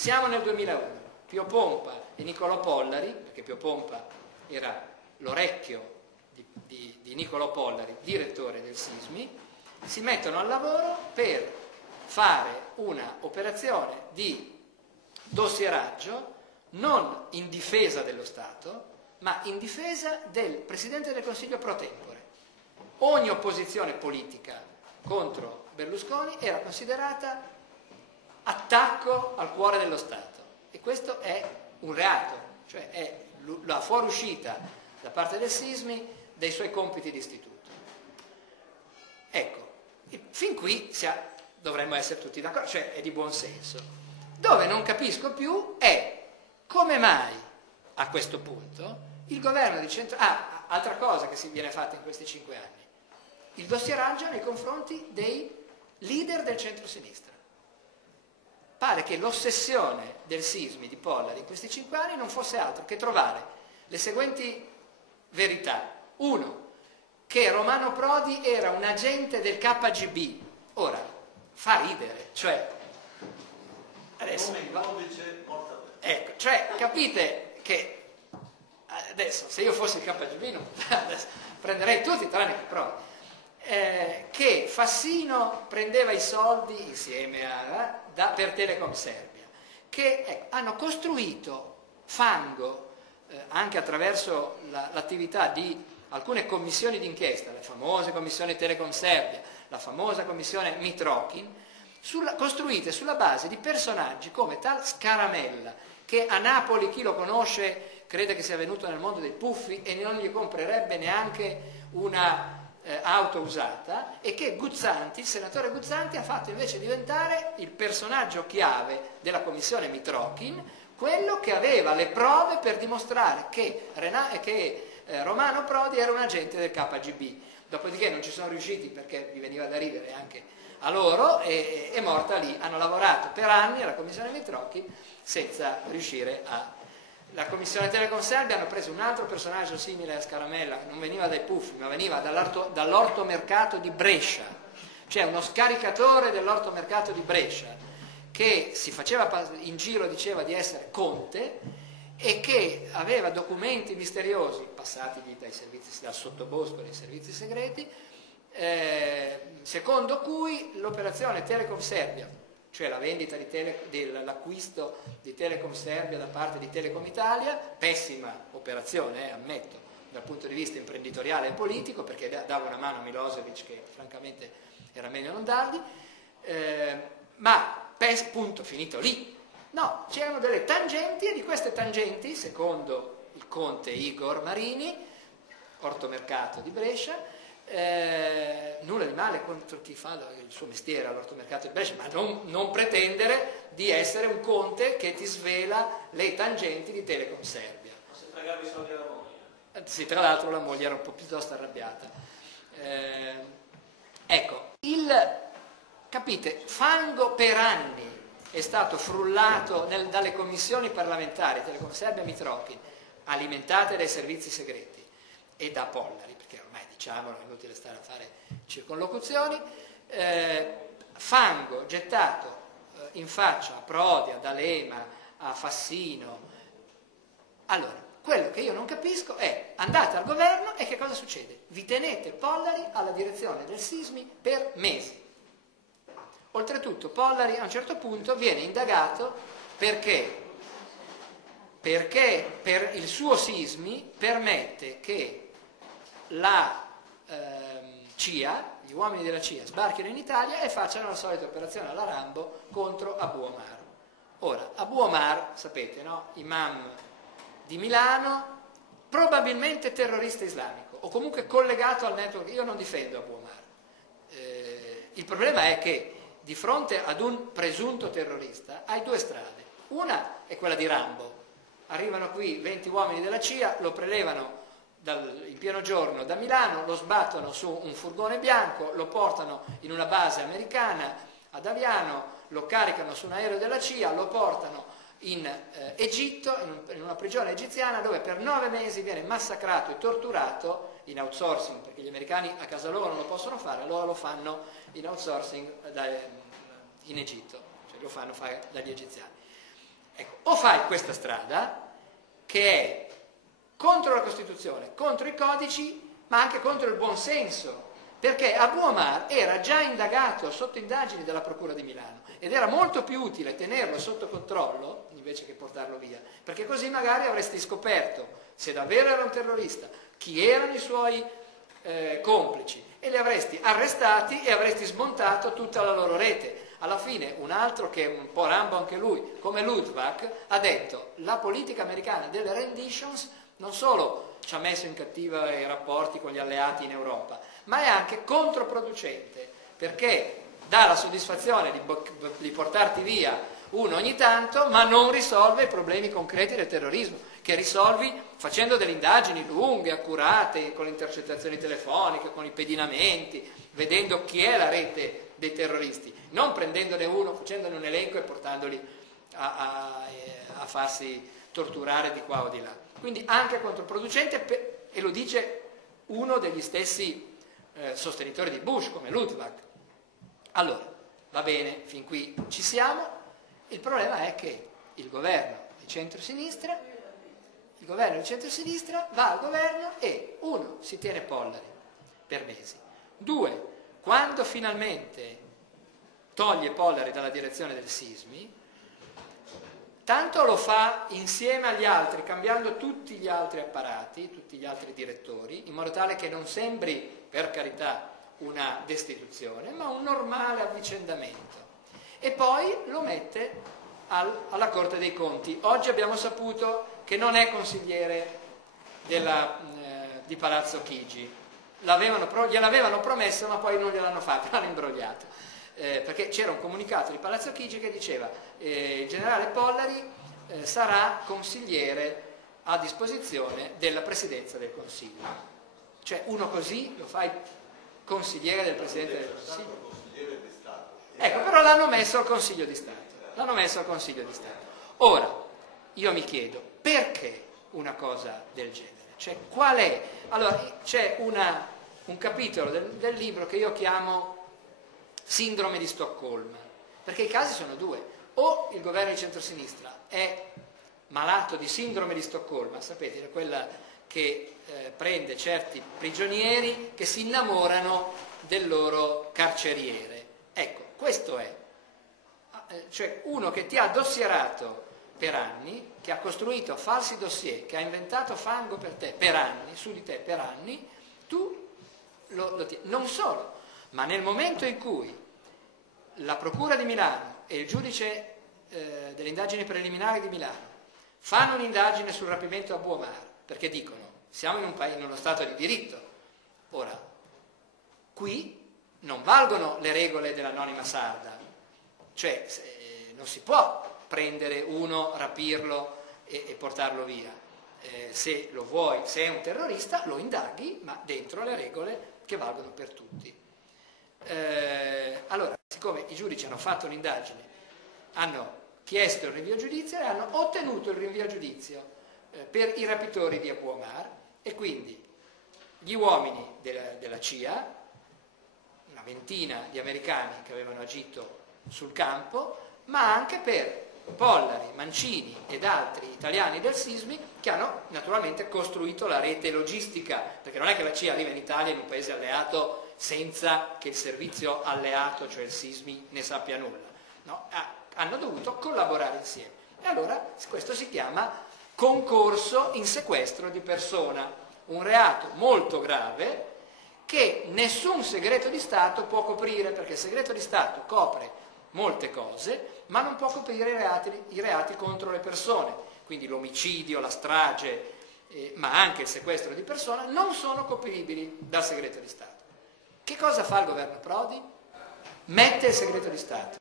Siamo nel 2001, Pio Pompa e Niccolò Pollari, perché Pio Pompa era l'orecchio di Niccolò Pollari, direttore del Sismi, si mettono al lavoro per fare una operazione di dossieraggio non in difesa dello Stato, ma in difesa del Presidente del Consiglio pro tempore. Ogni opposizione politica contro Berlusconi era considerata attacco al cuore dello Stato, e questo è un reato, cioè è la fuoriuscita da parte del Sismi dei suoi compiti di istituto. Ecco, fin qui dovremmo essere tutti d'accordo, cioè è di buon senso. Dove non capisco più è come mai a questo punto il governo di centro... altra cosa che si viene fatta in questi 5 anni, il dossieraggio nei confronti dei leader del centro-sinistra. Pare che l'ossessione del Sismi di Pollari in questi 5 anni non fosse altro che trovare le seguenti verità. 1. Che Romano Prodi era un agente del KGB. Ora, fa ridere, cioè... Adesso, ecco, cioè, capite che adesso, se io fossi il KGB, prenderei tutti tranne che Prodi. Che Fassino prendeva i soldi insieme per Telecom Serbia, che hanno costruito fango anche attraverso l'attività di alcune commissioni d'inchiesta, la famosa commissione Telecom Serbia, la famosa commissione Mitrokin, costruite sulla base di personaggi come tal Scaramella, che a Napoli chi lo conosce crede che sia venuto nel mondo dei puffi e non gli comprerebbe neanche una auto usata, e che Guzzanti, il senatore Guzzanti, ha fatto invece diventare il personaggio chiave della commissione Mitrokin, quello che aveva le prove per dimostrare che Romano Prodi era un agente del KGB. Dopodiché non ci sono riusciti perché gli veniva da ridere anche a loro, e è morta lì. Hanno lavorato per anni alla commissione Mitrokin senza riuscire a... La commissione Telecom Serbia hanno preso un altro personaggio simile a Scaramella, che non veniva dai puffi, ma veniva dall'ortomercato di Brescia, cioè uno scaricatore dell'ortomercato di Brescia, che si faceva in giro, diceva di essere conte, e che aveva documenti misteriosi passati dal sottobosco dei servizi segreti, secondo cui l'operazione Telecom Serbia, cioè la vendita l'acquisto di Telecom Serbia da parte di Telecom Italia, pessima operazione, ammetto, dal punto di vista imprenditoriale e politico, perché dava una mano a Milosevic che francamente era meglio non dargli, ma punto, finito lì. No, c'erano delle tangenti, e di queste tangenti, secondo il conte Igor Marini, ortomercato di Brescia, nulla di male contro chi fa il suo mestiere all'ortomercato di Brescia, ma non pretendere di essere un conte che ti svela le tangenti di Telecom Serbia. Ma se pagavi i soldi alla moglie? Sì, tra l'altro la moglie era un po' piuttosto arrabbiata. Ecco, capite, fango per anni è stato frullato dalle commissioni parlamentari Telecom Serbia e Mitrokin, alimentate dai servizi segreti e da Pollari, perché ormai diciamolo, è inutile stare a fare circonlocuzioni, fango gettato in faccia a Prodi, a D'Alema, a Fassino. Allora, quello che io non capisco è: andate al governo e che cosa succede? Vi tenete Pollari alla direzione del Sismi per mesi. Oltretutto Pollari a un certo punto viene indagato perché per il suo Sismi permette che la CIA, gli uomini della CIA, sbarchino in Italia e facciano la solita operazione alla Rambo contro Abu Omar. Ora, Abu Omar, sapete, no? Imam di Milano, probabilmente terrorista islamico, o comunque collegato al network. Io non difendo Abu Omar. Il problema è che di fronte ad un presunto terrorista hai due strade. Una è quella di Rambo. Arrivano qui 20 uomini della CIA, lo prelevano in pieno giorno da Milano, lo sbattono su un furgone bianco, lo portano in una base americana ad Aviano, lo caricano su un aereo della CIA, lo portano in Egitto, in una prigione egiziana, dove per 9 mesi viene massacrato e torturato in outsourcing, perché gli americani a casa loro non lo possono fare, allora lo fanno in outsourcing in Egitto, cioè lo fanno fare dagli egiziani. Ecco, o fai questa strada, che è contro la Costituzione, contro i codici, ma anche contro il buon senso, perché Abu Omar era già indagato sotto indagini della Procura di Milano ed era molto più utile tenerlo sotto controllo invece che portarlo via, perché così magari avresti scoperto se davvero era un terrorista, chi erano i suoi complici, e li avresti arrestati e avresti smontato tutta la loro rete. Alla fine un altro che è un po' Rambo anche lui, come Luttwak, ha detto: la politica americana delle renditions non solo ci ha messo in cattiva i rapporti con gli alleati in Europa, ma è anche controproducente, perché dà la soddisfazione di portarti via uno ogni tanto, ma non risolve i problemi concreti del terrorismo, che risolvi facendo delle indagini lunghe, accurate, con le intercettazioni telefoniche, con i pedinamenti, vedendo chi è la rete dei terroristi, non prendendone uno, facendone un elenco e portandoli a farsi torturare di qua o di là. Quindi anche controproducente, e lo dice uno degli stessi sostenitori di Bush, come Luttwak. Allora, va bene, fin qui ci siamo. Il problema è che il governo di centrosinistra va al governo e, uno, si tiene Pollari per mesi, due, quando finalmente toglie Pollari dalla direzione del Sismi, tanto lo fa insieme agli altri, cambiando tutti gli altri apparati, tutti gli altri direttori, in modo tale che non sembri, per carità, una destituzione, ma un normale avvicendamento. E poi lo mette alla Corte dei Conti. Oggi abbiamo saputo che non è consigliere di Palazzo Chigi. Gliel'avevano promesso, ma poi non gliel'hanno fatto, l'hanno imbrogliato. Perché c'era un comunicato di Palazzo Chigi che diceva il generale Pollari sarà consigliere a disposizione della Presidenza del Consiglio. Cioè uno così lo fai consigliere del Presidente del Consiglio? Ecco, però l'hanno messo al Consiglio di Stato. Ora, io mi chiedo, perché una cosa del genere? Cioè, qual è? Allora, c'è un capitolo del libro che io chiamo Sindrome di Stoccolma, perché i casi sono due: o il governo di centrosinistra è malato di sindrome di Stoccolma, sapete, è quella che prende certi prigionieri che si innamorano del loro carceriere. Ecco, questo è. Cioè uno che ti ha dossierato per anni, che ha costruito falsi dossier, che ha inventato fango per te per anni, su di te per anni, tu lo tieni. Non solo, ma nel momento in cui la Procura di Milano e il giudice delle indagini preliminari di Milano fanno un'indagine sul rapimento a Abu Omar, perché dicono siamo in un paese, in uno stato di diritto, ora qui non valgono le regole dell'anonima sarda, cioè non si può prendere uno, rapirlo e portarlo via. Se lo vuoi, se è un terrorista, lo indaghi, ma dentro le regole che valgono per tutti. Allora, siccome i giudici hanno fatto un'indagine, hanno chiesto il rinvio a giudizio e hanno ottenuto il rinvio a giudizio per i rapitori di Abu Omar, e quindi gli uomini della CIA, una ventina di americani che avevano agito sul campo, ma anche per Pollari, Mancini ed altri italiani del Sismi, che hanno naturalmente costruito la rete logistica, perché non è che la CIA arriva in Italia, in un paese alleato, senza che il servizio alleato, cioè il Sismi, ne sappia nulla. No? Hanno dovuto collaborare insieme. E allora questo si chiama concorso in sequestro di persona, un reato molto grave che nessun segreto di Stato può coprire, perché il segreto di Stato copre molte cose, ma non può coprire i reati contro le persone, quindi l'omicidio, la strage, ma anche il sequestro di persona non sono copribili dal segreto di Stato. Che cosa fa il governo Prodi? Mette il segreto di Stato.